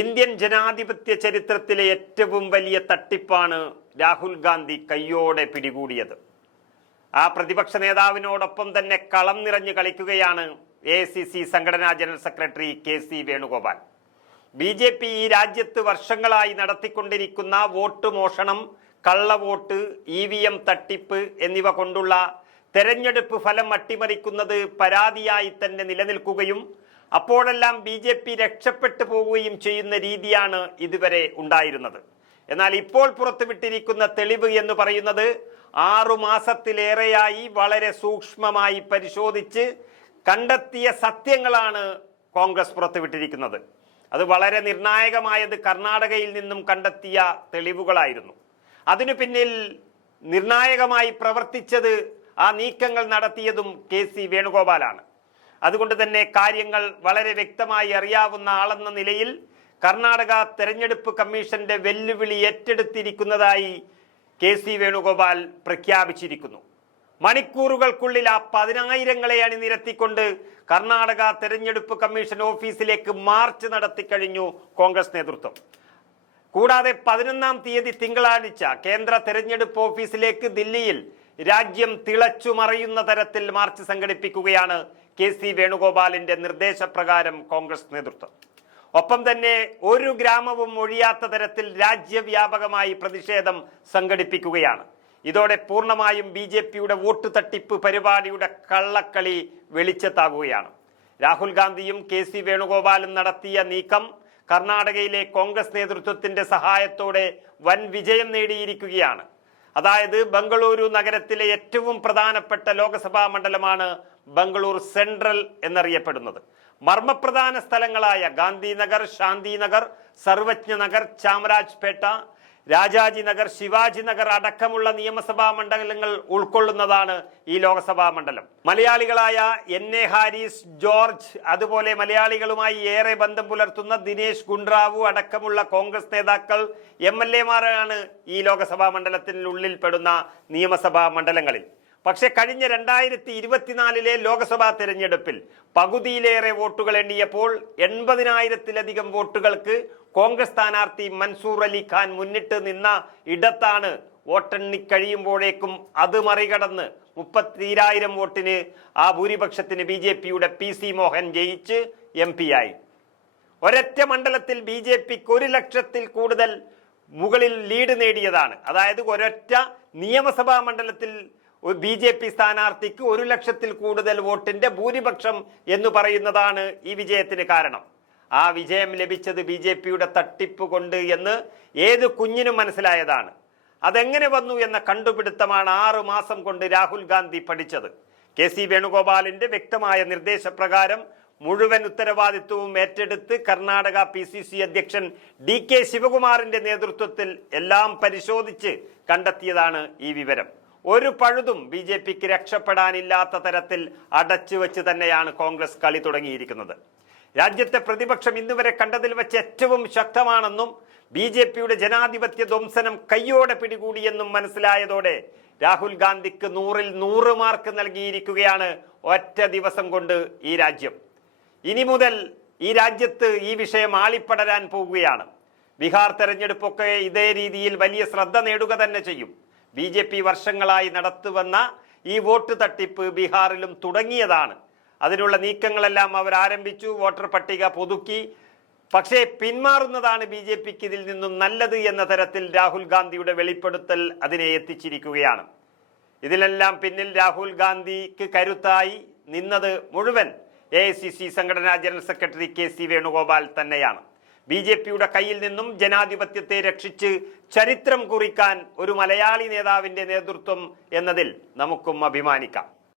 Indian ജനാധിപത്യ ചരിത്രത്തിലെ ഏറ്റവും വലിയ തട്ടിപ്പാണ് രാഹുൽ ഗാന്ധി കയ്യോടെ പിടികൂടിയത്. ആ പ്രതിപക്ഷ നേതാവിനോടൊപ്പം തന്നെ കളം നിറഞ്ഞു കളിക്കുകയാണ് AICC സംഘടനാ general secretary KC Venugopal. BJP ഈ രാജ്യത്ത് വർഷങ്ങളായി നടത്തിക്കൊണ്ടിരിക്കുന്ന വോട്ട് മോഷണം, കള്ളവോട്ട്, EVM തട്ടിപ്പ് എന്നിവ കൊണ്ടുള്ള തെരഞ്ഞെടുപ്പ് ഫലം അട്ടിമറിക്കുന്നത് പരാതിയായി തന്നെ നിലനിൽക്കുകയും അപ്പോഴെല്ലാം BJP രക്ഷപ്പെട്ടു പോവുകയും ചെയ്യുന്ന രീതിയാണ് ഇതുവരെ ഉണ്ടായിരുന്നത്. എന്നാൽ ഇപ്പോൾ പുറത്തുവിട്ടിരിക്കുന്ന തെളിവ് എന്ന് പറയുന്നത് 6 മാസത്തിലേറെയായി വളരെ സൂക്ഷ്മമായി പരിശോധിച്ച് കണ്ടെത്തിയ സത്യങ്ങളാണ് കോൺഗ്രസ് പുറത്തുവിട്ടിരിക്കുന്നത്. അത് വളരെ നിർണായകമായത് കർണാടകയിൽ നിന്നും കണ്ടെത്തിയ തെളിവുകളായിരുന്നു. അതിനു പിന്നിൽ നിർണായകമായി പ്രവർത്തിച്ചത്, ആ നീക്കങ്ങൾ നടത്തിയതും KC വേണുഗോപാലാണ്. അതുകൊണ്ട് തന്നെ കാര്യങ്ങൾ വളരെ വ്യക്തമായി അറിയാവുന്ന ആളെന്ന നിലയിൽ കർണാടക തെരഞ്ഞെടുപ്പ് കമ്മീഷന്റെ വെല്ലുവിളി ഏറ്റെടുത്തിരിക്കുന്നതായി KC വേണുഗോപാൽ പ്രഖ്യാപിച്ചിരിക്കുന്നു. മണിക്കൂറുകൾക്കുള്ളിൽ ആ 10,000-ങ്ങളെ അണിനിരത്തിക്കൊണ്ട് കർണാടക തെരഞ്ഞെടുപ്പ് കമ്മീഷൻ ഓഫീസിലേക്ക് മാർച്ച് നടത്തിക്കഴിഞ്ഞു കോൺഗ്രസ് നേതൃത്വം. കൂടാതെ 11-ാം തീയതി തിങ്കളാഴ്ച കേന്ദ്ര തെരഞ്ഞെടുപ്പ് ഓഫീസിലേക്ക് ദില്ലിയിൽ രാജ്യം തിളച്ചു മറിയുന്ന തരത്തിൽ മാർച്ച് സംഘടിപ്പിക്കുകയാണ് KC വേണുഗോപാലിന്റെ നിർദ്ദേശപ്രകാരം കോൺഗ്രസ് നേതൃത്വം. ഒപ്പം തന്നെ ഒരു ഗ്രാമവും ഒഴിയാത്ത തരത്തിൽ രാജ്യവ്യാപകമായി പ്രതിഷേധം സംഘടിപ്പിക്കുകയാണ്. ഇതോടെ പൂർണ്ണമായും BJPയുടെ വോട്ട് തട്ടിപ്പ് പരിപാടിയുടെ കള്ളക്കളി വെളിച്ചത്താകുകയാണ്. രാഹുൽ ഗാന്ധിയും KC വേണുഗോപാലും നടത്തിയ നീക്കം കർണാടകയിലെ കോൺഗ്രസ് നേതൃത്വത്തിന്റെ സഹായത്തോടെ വൻ വിജയം നേടിയിരിക്കുകയാണ്. അതായത് ബംഗളൂരു നഗരത്തിലെ ഏറ്റവും പ്രധാനപ്പെട്ട ലോക്സഭാ മണ്ഡലമാണ് ബംഗളൂർ സെൻട്രൽ എന്നറിയപ്പെടുന്നത്. മർമ്മപ്രധാന സ്ഥലങ്ങളായ ഗാന്ധിനഗർ, ശാന്തിനഗർ, സർവജ്ഞ നഗർ, ചാമരാജ്പേട്ട, രാജാജി നഗർ, ശിവാജി നഗർ അടക്കമുള്ള നിയമസഭാ മണ്ഡലങ്ങൾ ഉൾക്കൊള്ളുന്നതാണ് ഈ ലോക്സഭാ മണ്ഡലം. മലയാളികളായ NA ഹാരിസ്, ജോർജ്, അതുപോലെ മലയാളികളുമായി ഏറെ ബന്ധം പുലർത്തുന്ന ദിനേശ് ഗുണ്ട്രാവു അടക്കമുള്ള കോൺഗ്രസ് നേതാക്കൾ, MLA-മാരാണ് ഈ ലോക്സഭാ മണ്ഡലത്തിനുള്ളിൽ പെടുന്ന നിയമസഭാ മണ്ഡലങ്ങളിൽ. പക്ഷെ കഴിഞ്ഞ 2024-ലെ ലോക്സഭാ തെരഞ്ഞെടുപ്പിൽ പകുതിയിലേറെ വോട്ടുകൾ എണ്ണിയപ്പോൾ 80,000-ലധികം വോട്ടുകൾക്ക് കോൺഗ്രസ് സ്ഥാനാർത്ഥി മൻസൂർ അലി ഖാൻ മുന്നിട്ട് നിന്ന ഇടത്താണ് വോട്ടെണ്ണി കഴിയുമ്പോഴേക്കും അത് മറികടന്ന് 30,000 വോട്ടിന്, ആ ഭൂരിപക്ഷത്തിന് BJPയുടെ PC മോഹൻ ജയിച്ച് MP ആയി. ഒരൊറ്റ മണ്ഡലത്തിൽ BJPക്ക് 1 ലക്ഷത്തിൽ കൂടുതൽ മുകളിൽ ലീഡ് നേടിയതാണ്. അതായത് ഒരൊറ്റ നിയമസഭാ മണ്ഡലത്തിൽ BJP സ്ഥാനാർത്ഥിക്ക് 1 ലക്ഷത്തിൽ കൂടുതൽ വോട്ടിന്റെ ഭൂരിപക്ഷം എന്ന് പറയുന്നതാണ് ഈ വിജയത്തിന് കാരണം. ആ വിജയം ലഭിച്ചത് BJPയുടെ തട്ടിപ്പ് കൊണ്ട് എന്ന് ഏത് കുഞ്ഞിനും മനസ്സിലായതാണ്. അതെങ്ങനെ വന്നു എന്ന കണ്ടുപിടുത്തമാണ് 6 മാസം കൊണ്ട് രാഹുൽ ഗാന്ധി പഠിച്ചത്. KC വേണുഗോപാലിന്റെ വ്യക്തമായ നിർദ്ദേശപ്രകാരം മുഴുവൻ ഉത്തരവാദിത്വവും ഏറ്റെടുത്ത് കർണാടക PCC അധ്യക്ഷൻ DK ശിവകുമാറിന്റെ നേതൃത്വത്തിൽ എല്ലാം പരിശോധിച്ച് കണ്ടെത്തിയതാണ് ഈ വിവരം. ഒരു പഴുതും BJPക്ക് രക്ഷപ്പെടാനില്ലാത്ത തരത്തിൽ അടച്ചു വെച്ച് തന്നെയാണ് കോൺഗ്രസ് കളി തുടങ്ങിയിരിക്കുന്നത്. രാജ്യത്തെ പ്രതിപക്ഷം ഇന്നുവരെ കണ്ടതിൽ വെച്ച് ഏറ്റവും ശക്തമാണെന്നും BJPയുടെ ജനാധിപത്യ ധ്വംസനം കയ്യോടെ പിടികൂടിയെന്നും മനസ്സിലായതോടെ രാഹുൽ ഗാന്ധിക്ക് 100-ൽ 100 മാർക്ക് നൽകിയിരിക്കുകയാണ് ഒറ്റ ദിവസം കൊണ്ട് ഈ രാജ്യം. ഇനി മുതൽ ഈ രാജ്യത്ത് ഈ വിഷയം ആളിപ്പടരാൻ പോവുകയാണ്. ബീഹാർ തെരഞ്ഞെടുപ്പൊക്കെ ഇതേ രീതിയിൽ വലിയ ശ്രദ്ധ നേടുക തന്നെ ചെയ്യും. BJP വർഷങ്ങളായി നടത്തുവന്ന ഈ വോട്ട് തട്ടിപ്പ് ബീഹാറിലും തുടങ്ങിയതാണ്. അതിനുള്ള നീക്കങ്ങളെല്ലാം അവർ ആരംഭിച്ചു. വോട്ടർ പട്ടിക പുതുക്കി. പക്ഷേ പിന്മാറുന്നതാണ് BJPക്ക് ഇതിൽ നിന്നും നല്ലത് എന്ന തരത്തിൽ രാഹുൽ ഗാന്ധിയുടെ വെളിപ്പെടുത്തൽ അതിനെ എത്തിച്ചിരിക്കുകയാണ്. ഇതിലെല്ലാം പിന്നിൽ രാഹുൽ ഗാന്ധിക്ക് കരുത്തായി നിന്നത് മുഴുവൻ AICC സംഘടനാ ജനറൽ സെക്രട്ടറി KC വേണുഗോപാൽ തന്നെയാണ്. BJPയുടെ കയ്യിൽ നിന്നും ജനാധിപത്യത്തെ രക്ഷിച്ച് ചരിത്രം കുറിക്കാൻ ഒരു മലയാളി നേതാവിന്റെ നേതൃത്വം എന്നതിൽ നമുക്കും അഭിമാനിക്കാം.